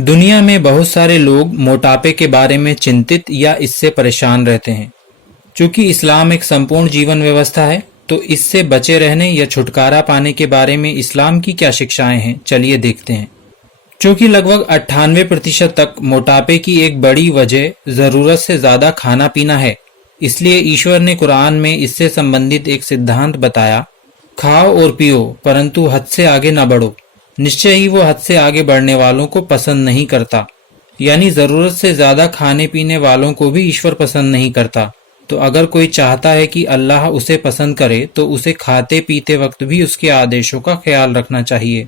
दुनिया में बहुत सारे लोग मोटापे के बारे में चिंतित या इससे परेशान रहते हैं। चूंकि इस्लाम एक संपूर्ण जीवन व्यवस्था है, तो इससे बचे रहने या छुटकारा पाने के बारे में इस्लाम की क्या शिक्षाएं हैं, चलिए देखते हैं। चूंकि लगभग 98% तक मोटापे की एक बड़ी वजह जरूरत से ज्यादा खाना पीना है, इसलिए ईश्वर ने कुरान में इससे संबंधित एक सिद्धांत बताया, खाओ और पियो परंतु हद से आगे न बढ़ो। निश्चय ही वो हद से आगे बढ़ने वालों को पसंद नहीं करता। यानी जरूरत से ज्यादा खाने पीने वालों को भी ईश्वर पसंद नहीं करता। तो अगर कोई चाहता है कि अल्लाह उसे पसंद करे, तो उसे खाते पीते वक्त भी उसके आदेशों का ख्याल रखना चाहिए।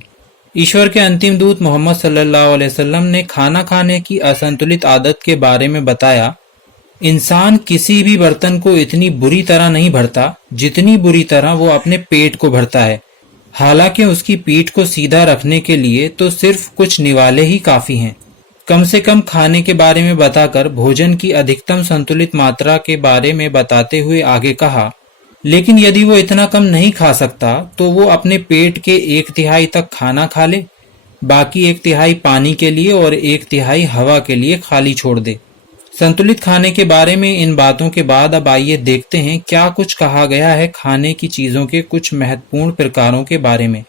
ईश्वर के अंतिम दूत मोहम्मद सल्लल्लाहु अलैहि वसल्लम ने खाना खाने की असंतुलित आदत के बारे में बताया, इंसान किसी भी बर्तन को इतनी बुरी तरह नहीं भरता जितनी बुरी तरह वो अपने पेट को भरता है। हालांकि उसकी पीठ को सीधा रखने के लिए तो सिर्फ कुछ निवाले ही काफी हैं। कम से कम खाने के बारे में बताकर भोजन की अधिकतम संतुलित मात्रा के बारे में बताते हुए आगे कहा, लेकिन यदि वो इतना कम नहीं खा सकता तो वो अपने पेट के 1/3 तक खाना खा ले, बाकी 1/3 पानी के लिए और 1/3 हवा के लिए खाली छोड़ दे। संतुलित खाने के बारे में इन बातों के बाद अब आइए देखते हैं क्या कुछ कहा गया है खाने की चीजों के कुछ महत्वपूर्ण प्रकारों के बारे में।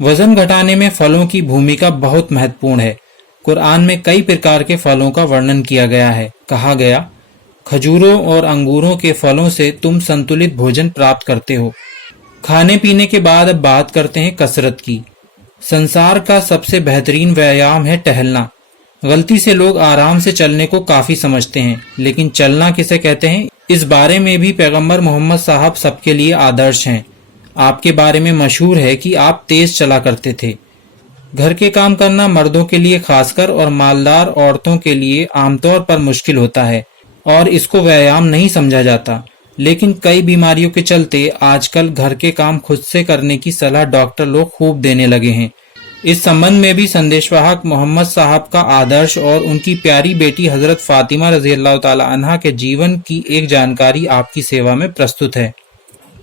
वजन घटाने में फलों की भूमिका बहुत महत्वपूर्ण है। कुरान में कई प्रकार के फलों का वर्णन किया गया है। कहा गया, खजूरों और अंगूरों के फलों से तुम संतुलित भोजन प्राप्त करते हो। खाने पीने के बाद अब बात करते हैं कसरत की। संसार का सबसे बेहतरीन व्यायाम है टहलना। गलती से लोग आराम से चलने को काफी समझते हैं, लेकिन चलना किसे कहते हैं, इस बारे में भी पैगंबर मोहम्मद साहब सबके लिए आदर्श हैं। आपके बारे में मशहूर है कि आप तेज चला करते थे। घर के काम करना मर्दों के लिए खासकर और मालदार औरतों के लिए आमतौर पर मुश्किल होता है और इसको व्यायाम नहीं समझा जाता। लेकिन कई बीमारियों के चलते आजकल घर के काम खुद से करने की सलाह डॉक्टर लोग खूब देने लगे हैं। इस संबंध में भी संदेशवाहक मोहम्मद साहब का आदर्श और उनकी प्यारी बेटी हजरत फातिमा रज़ियल्लाहु ताला अन्हा के जीवन की एक जानकारी आपकी सेवा में प्रस्तुत है।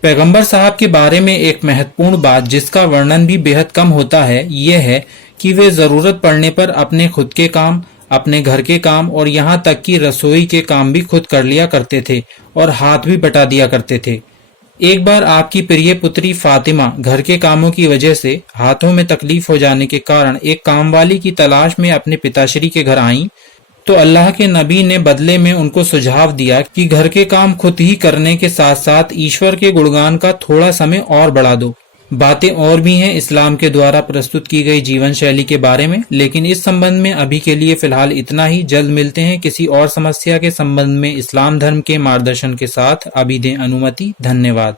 पैगंबर साहब के बारे में एक महत्वपूर्ण बात जिसका वर्णन भी बेहद कम होता है, यह है कि वे जरूरत पड़ने पर अपने खुद के काम, अपने घर के काम और यहाँ तक कि रसोई के काम भी खुद कर लिया करते थे और हाथ भी बटा दिया करते थे। एक बार आपकी प्रिय पुत्री फातिमा घर के कामों की वजह से हाथों में तकलीफ हो जाने के कारण एक कामवाली की तलाश में अपने पिताश्री के घर आईं, तो अल्लाह के नबी ने बदले में उनको सुझाव दिया कि घर के काम खुद ही करने के साथ साथ ईश्वर के गुणगान का थोड़ा समय और बढ़ा दो। बातें और भी हैं इस्लाम के द्वारा प्रस्तुत की गई जीवन शैली के बारे में, लेकिन इस संबंध में अभी के लिए फिलहाल इतना ही। जल्द मिलते हैं किसी और समस्या के संबंध में इस्लाम धर्म के मार्गदर्शन के साथ। अभी दें अनुमति। धन्यवाद।